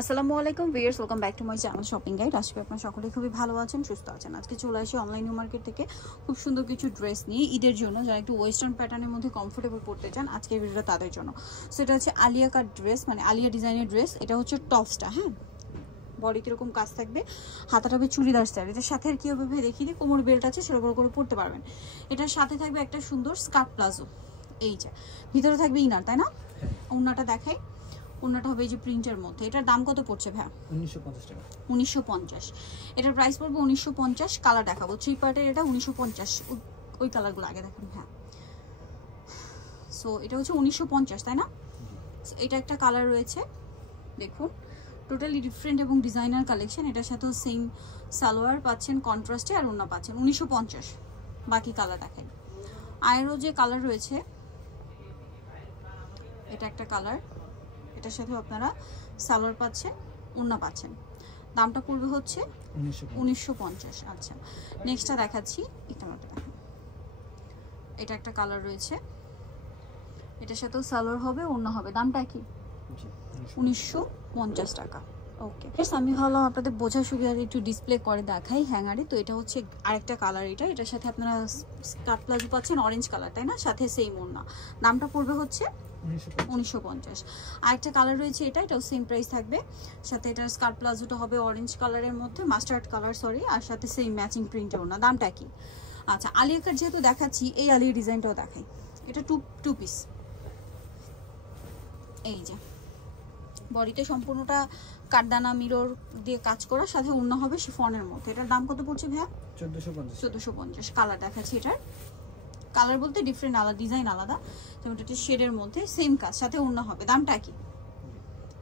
আসসালামু আলাইকুম viewers, welcome back to my channel shopping guide. আজকে আপনারা সকলেই খুবই ভালো আছেন, সুস্থ আছেন। আজকে চলে আসি অনলাইন নিউ মার্কেট থেকে খুব সুন্দর কিছু ড্রেস নিয়ে ঈদের জন্য, যারা একটু ওয়েস্টার্ন প্যাটার্নের মধ্যে কমফোর্টেবল পড়তে চান আজকের ভিডিওটা তাদের জন্য। সো এটা হচ্ছে আলিয়া কাট ড্রেস, মানে আলিয়া ডিজাইনের ড্রেস। এটা হচ্ছে টপসটা, হ্যাঁ, বডি কিরকম কাজ থাকবে, হাতাটা হবে চুড়িদার স্টাইল। এটার সাথে আর কি হবে ভাই দেখিয়ে দিই, কোমর বেল্ট আছে, সেটা বড় করে পড়তে পারবেন। এটার সাথে থাকবে একটা সুন্দর স্কার্ট প্লাজো, এই যে ভিতরে থাকবে ইনার, তাই না? ওড়নাটা দেখাই, ওড়নাটা হবে এই যে প্রিন্টের মধ্যে। এটার দাম কত পড়ছে ভাই? 1950 টাকা। 1950। এটার প্রাইস পড়বে 1950। কালার দেখাবো, 3 পার্টের। এটা 1950, ওই কালারগুলো আগে দেখুন। হ্যাঁ, সো এটা হচ্ছে 1950, তাই না? এটা একটা কালার রয়েছে, দেখুন টোটালি ডিফারেন্ট এবং ডিজাইনার কালেকশন। এটার সাথেও সেম সালোয়ার পাচ্ছেন কন্ট্রাস্টে, আর ওড়না পাচ্ছেন 1950। বাকি কালার দেখাই। আরও যে কালার রয়েছে, এটা একটা কালার, এটার সাথে আপনারা সালোয়ার পাচ্ছেন, ওড়না পাচ্ছেন। দামটা পড়বে হচ্ছে 1950। আচ্ছা, নেক্সটটা দেখাচ্ছি, এটা একটা কালার রয়েছে, এটার সাথেও সালোয়ার হবে, ওড়না হবে। দামটা কি? 1950 টাকা। ওকে, আমি ভাবলাম আপনাদের বোঝার সুবিধা একটু ডিসপ্লে করে দেখাই হ্যাঙ্গারে। তো এটা হচ্ছে আরেকটা কালার, এটার সাথে আপনারা স্কার্ট প্লাজো পাচ্ছেন অরেঞ্জ কালার, তাই না? সাথে সেম ওড়না। দামটা পড়বে হচ্ছে 1950। আরেকটা কালার রয়েছে, এটাও সেম প্রাইস থাকবে। সাথে এটার স্কার্ট প্লাজোটা হবে অরেঞ্জ কালারের মধ্যে, মাস্টার্ড কালার সরি, আর সাথে সেম ম্যাচিং প্রিন্টের ওড়না। দামটা কি? আচ্ছা, আলিয়া কাট যেহেতু দেখাচ্ছি, এই আলিয়া ডিজাইনটাও দেখাই। এটা টু পিস, এই যে বডিতে সম্পূর্ণটা কাঠদানা মিরর দিয়ে কাজ করা, সাথে ওড়না হবে শিফনের মধ্যে। এটার দাম কত পড়ছে ভাইয়া? 1450। কালার দেখাচ্ছি, এটার কালার বলতে ডিফারেন্ট, আলাদা ডিজাইন আলাদা, যেমন এটা শেডের মধ্যে সেম কাজ, সাথে ওড়না হবে। দামটা কি?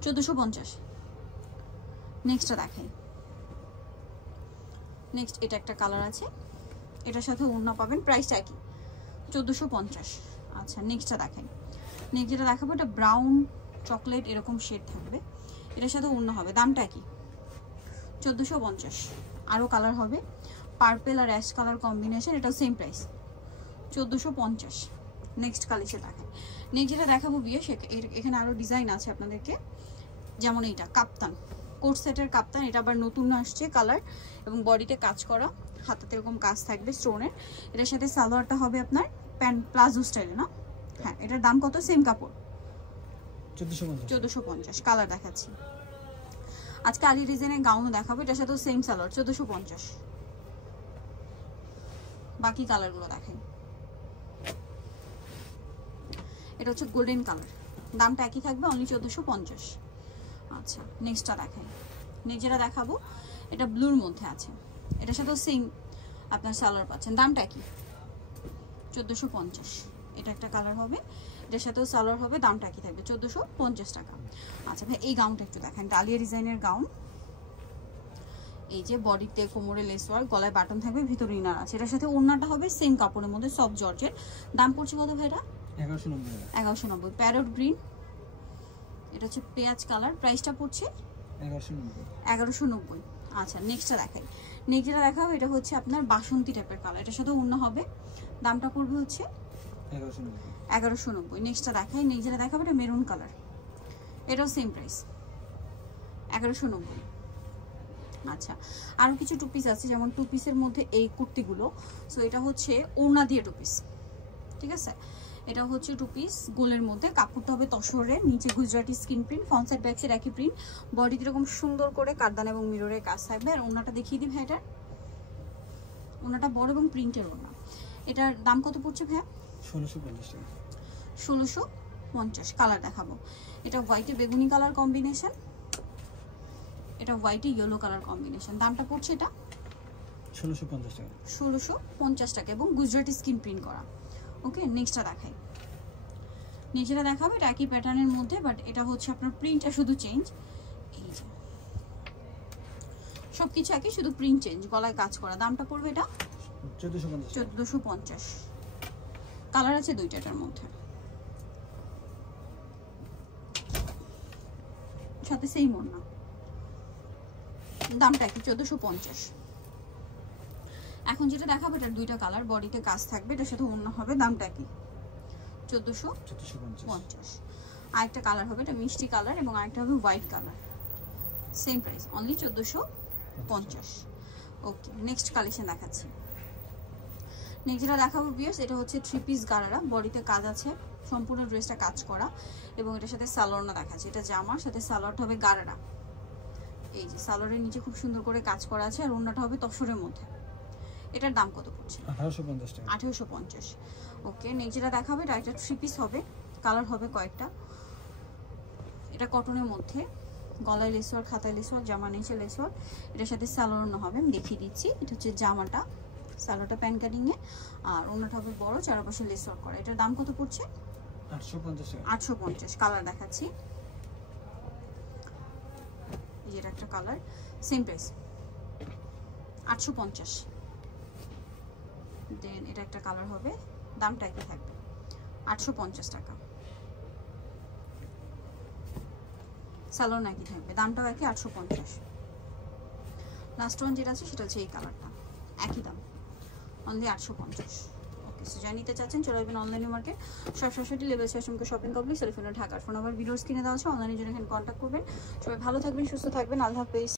1450। নেক্সটটা দেখাই। নেক্সট এটা একটা কালার আছে, এটার সাথে ওড়না পাবেন, প্রাইসটা কি? 1450। আচ্ছা, নেক্সটটা দেখাই। নেক্সট যেটা দেখাবো, এটা ব্রাউন চকলেট এরকম শেড থাকবে, এটার সাথে ওড়না হবে। দামটা কি? 1450। আরও কালার হবে, পার্পেল আর অ্যাশ কালার কম্বিনেশন, এটাও সেম প্রাইস 1450। নেক্সট কালেকশন দেখায়। নেক্সট যেটা দেখাবো বিয়ে, এখানে আরও ডিজাইন আছে আপনাদেরকে, যেমন এইটা কাপ্তান, কোট সেটের কাপ্তান। এটা আবার নতুন আসছে কালার, এবং বডিতে কাজ করা, হাতাতে এরকম কাজ থাকবে স্টোনের। এটার সাথে সালোয়ারটা হবে আপনার প্যান্ট প্লাজো স্টাইলে, না? হ্যাঁ, এটার দাম কত? সেম কাপড় 1450। কালার দেখাচ্ছি। আজকে আলি ডিজাইনের গাউনও দেখাবো, এটার সাথেও সেম সালোয়ার 1450। বাকি কালারগুলো দেখাই। এটা হচ্ছে গোল্ডেন কালার, দামটা একই থাকবে, অনলি 1450। আচ্ছা, নেক্সটটা দেখাই। নেক্সট যেটা দেখাবো, এটা ব্লুর মধ্যে আছে, এটার সাথেও সেম আপনার সালোয়ার পাচ্ছেন। দামটা কি? 1450। এটা একটা কালার হবে, এটার সাথেও সালোয়ার হবে, দামটা কি থাকবে? 1450 টাকা। আচ্ছা ভাই, এই গাউনটা একটু দেখেন, ডালিয়া ডিজাইনের গাউন। এই যে বডিতে কোমরে লেস ওয়ার্ক, গলায় বাটন থাকবে, ভিতরে ইনার আছে। এটার সাথে ওড়নাটা হবে সেম কাপড়ের মধ্যে, সফট জর্জের। দাম পড়ছে কত ভাই এটা? 1190। প্যারট গ্রিন, এটা হচ্ছে পেঁয়াজ কালার, প্রাইসটা পড়ছে 1190। আচ্ছা, নেক্সটটা দেখাই। নেক্সট যেটা দেখাবো, এটা হচ্ছে আপনার বাসন্তী টাইপের কালার, এটার সাথে ওড়না হবে। দামটা পড়বে হচ্ছে 1190। নেক্সটটা দেখাই। নেক্সট যেটা দেখাবো, এটা মেরুন কালার, এটাও সেম প্রাইস 1190। আচ্ছা, আরও কিছু টু পিস আছে, যেমন টু পিসের মধ্যে এই কুর্তিগুলো। সো এটা হচ্ছে ওড়না দিয়ে টু পিস, ঠিক আছে? এটা হচ্ছে টু পিস গোলের মধ্যে, কাপড়টা হবে তসরের, নিচে Gujarati skin print, front side back side একই প্রিন্ট, বডিতে এরকম সুন্দর করে কাঠদানা এবং মিররের কাজ থাকবে। আর ওড়নাটা দেখিয়ে দিই ভাই, এটার ওড়নাটা বড় এবং প্রিন্টের ওড়না। এটার দাম কত পড়ছে ভাইয়া? 1650। কালার দেখাবো, এটা হোয়াইটে বেগুনি কালার কম্বিনেশন, এটা হোয়াইটে ইয়েলো কালার কম্বিনেশন। দামটা পড়ছে এটা 1650 টাকা, এবং গুজরাটি স্কিন প্রিন্ট করা। ওকে, নেক্সটটা দেখাই। নিচেটা দেখাবো, এটা একই প্যাটার্নের মধ্যে, বাট এটা হচ্ছে আপনার প্রিন্টটা শুধু চেঞ্জ। এই যে সবকিছু একই, শুধু প্রিন্ট চেঞ্জ, গলায় কাজ করা। দামটা পড়বে এটা 1450। কালার আছে দুইটাটার মধ্যে, সাথে সেম ওড়না। দামটা একই 1450। এখন যেটা দেখাবো, এটার দুইটা কালার, বডিতে কাজ থাকবে, এটার সাথে ওড়না হবে। দামটা কি? 1450। আরেকটা কালার হবে, এটা মিষ্টি কালার, এবং আরেকটা হবে white colour. Same price only 1450। ওকে, নেক্সট কালেকশন দেখাচ্ছি। নেক্সট যেটা দেখাবো ভিউয়ার্স, এটা হচ্ছে 3 পিস গারারা, বডিতে কাজ আছে, সম্পূর্ণ ড্রেসটা কাজ করা এবং এটার সাথে সালোয়ারটা দেখাচ্ছে। এটা জামার সাথে সালোয়ারটা হবে গারারা, এই যে সালোয়ারের নিচে খুব সুন্দর করে কাজ করা আছে আর ওড়নাটা হবে তসরের মধ্যে। এটার দাম কত পড়ছে? 1850 টাকা। 1850। ওকে, নেক্সট যেটা দেখাবে এটা একটা 3 পিস হবে, কালার হবে কয়েকটা। এটা কটনের মধ্যে, গলায় লেসওয়ার, খাতায় লেসওয়ার, জামা নিচে লেসওয়ার, এটার সাথে সালোয়ার হবে, আমি দেখিয়ে দিচ্ছি। এটা হচ্ছে জামাটা, সালোয়ারটা প্যান কাটিংয়ে, আর ওড়নাটা হবে বড়, চারপাশে লেসওয়ার করা। এটার দাম কত পড়ছে? 850 টাকা। 850। কালার দেখাচ্ছি, এটা একটা কালার, সেম প্রাইস 850। দেন এটা একটা কালার হবে, দামটা একই থাকবে 850 টাকা। সালোয়ার নাকি থাকবে, দামটাও একই 850। লাস্ট ওয়ান যেটা আছে সেটা হচ্ছে এই কালারটা, একই দাম অনলি 850। ওকে, সো যা নিতে চাচ্ছেন চলে আসবেন অনলাইনে মার্কেট, সব 67 লেভেল 6 শপিং কমপ্লেক্স, টেলিফোনের ঢাকার ফোন নাম্বার ভিডিওস কিনে দেওয়া আছে, অনলাইনের জন্য এখানে কন্ট্যাক্ট করবেন। সবাই ভালো থাকবেন, সুস্থ থাকবেন, আল্লাহ হাফেজ।